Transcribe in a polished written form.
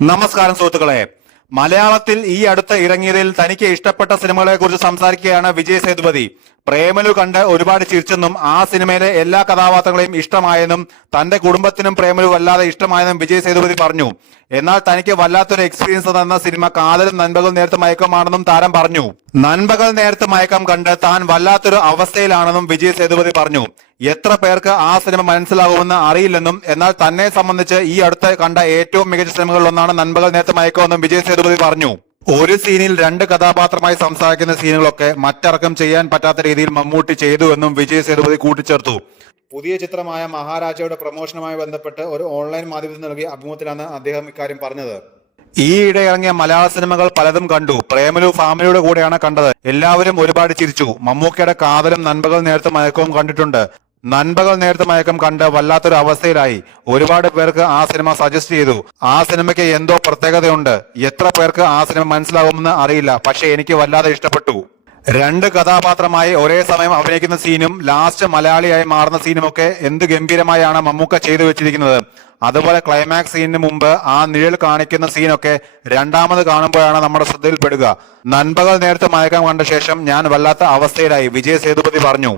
നമസ്കാരം സുഹൃത്തുക്കളെ, മലയാളത്തിൽ ഈ അടുത്ത് ഇറങ്ങിയതിൽ തനിക്ക് ഇഷ്ടപ്പെട്ട സിനിമകളെ കുറിച്ച് സംസാരിക്കുകയാണ് വിജയ് സേതുപതി. പ്രേമലു കണ്ട് ഒരുപാട് ചിരിച്ചെന്നും ആ സിനിമയിലെ എല്ലാ കഥാപാത്രങ്ങളെയും ഇഷ്ടമായെന്നും തന്റെ കുടുംബത്തിനും പ്രേമലു വല്ലാതെ ഇഷ്ടമായെന്നും വിജയ് സേതുപതി പറഞ്ഞു. എന്നാൽ തനിക്ക് വല്ലാത്തൊരു എക്സ്പീരിയൻസ് തന്ന സിനിമ കാതലും നൻപകൽ നേരത്ത് മയക്കമാണെന്നും താരം പറഞ്ഞു. നൻപകൽ നേരത്ത് മയക്കം കണ്ട് താൻ വല്ലാത്തൊരു അവസ്ഥയിലാണെന്നും വിജയ് സേതുപതി പറഞ്ഞു. എത്ര പേർക്ക് ആ സിനിമ മനസ്സിലാകുമെന്ന് അറിയില്ലെന്നും എന്നാൽ തന്നെ സംബന്ധിച്ച് ഈ അടുത്ത് കണ്ട ഏറ്റവും മികച്ച സിനിമകളിലൊന്നാണ് നൻപകൽ നേരത്ത് മയക്കമെന്നും വിജയ് സേതുപതി പറഞ്ഞു. ഒരു സീനിൽ രണ്ട് കഥാപാത്രമായി സംസാരിക്കുന്ന സീനുകളൊക്കെ മറ്റടക്കം ചെയ്യാൻ പറ്റാത്ത രീതിയിൽ മമ്മൂട്ടി ചെയ്തുവെന്നും വിജയ് സേതുപതി കൂട്ടിച്ചേർത്തു. പുതിയ ചിത്രമായ മഹാരാജയുടെ പ്രമോഷനുമായി ബന്ധപ്പെട്ട് ഒരു ഓൺലൈൻ മാധ്യമത്തിൽ നൽകിയ അഭിമുഖത്തിലാണ് അദ്ദേഹം ഇക്കാര്യം പറഞ്ഞത്. ഈയിടെ ഇറങ്ങിയ മലയാള സിനിമകൾ പലതും കണ്ടു. പ്രേമലു ഫാമിലിയുടെ കൂടെയാണ് കണ്ടത്. എല്ലാവരും ഒരുപാട് ചിരിച്ചു. മമ്മൂക്കയുടെ കാതലും നൻപകൽ നേരത്ത് മയക്കവും കണ്ടിട്ടുണ്ട്. നൻപകൽ നേരത്തെ മയക്കം കണ്ട് വല്ലാത്തൊരു അവസ്ഥയിലായി. ഒരുപാട് പേർക്ക് ആ സിനിമ സജസ്റ്റ് ചെയ്തു. ആ സിനിമയ്ക്ക് എന്തോ പ്രത്യേകതയുണ്ട്. എത്ര പേർക്ക് ആ സിനിമ മനസ്സിലാകുമെന്ന് അറിയില്ല, പക്ഷെ എനിക്ക് വല്ലാതെ ഇഷ്ടപ്പെട്ടു. രണ്ട് കഥാപാത്രമായി ഒരേ സമയം അഭിനയിക്കുന്ന സീനും ലാസ്റ്റ് മലയാളിയായി മാറുന്ന സീനുമൊക്കെ എന്ത് ഗംഭീരമായാണ് മമ്മൂക്ക ചെയ്തു വെച്ചിരിക്കുന്നത്. അതുപോലെ ക്ലൈമാക്സ് സീനിന് മുമ്പ് ആ നിഴൽ കാണിക്കുന്ന സീനൊക്കെ രണ്ടാമത് കാണുമ്പോഴാണ് നമ്മുടെ ശ്രദ്ധയിൽപ്പെടുക. നൻപകൽ നേരത്തെ മയക്കം കണ്ട ശേഷം ഞാൻ വല്ലാത്ത അവസ്ഥയിലായി, വിജയ് സേതുപതി പറഞ്ഞു.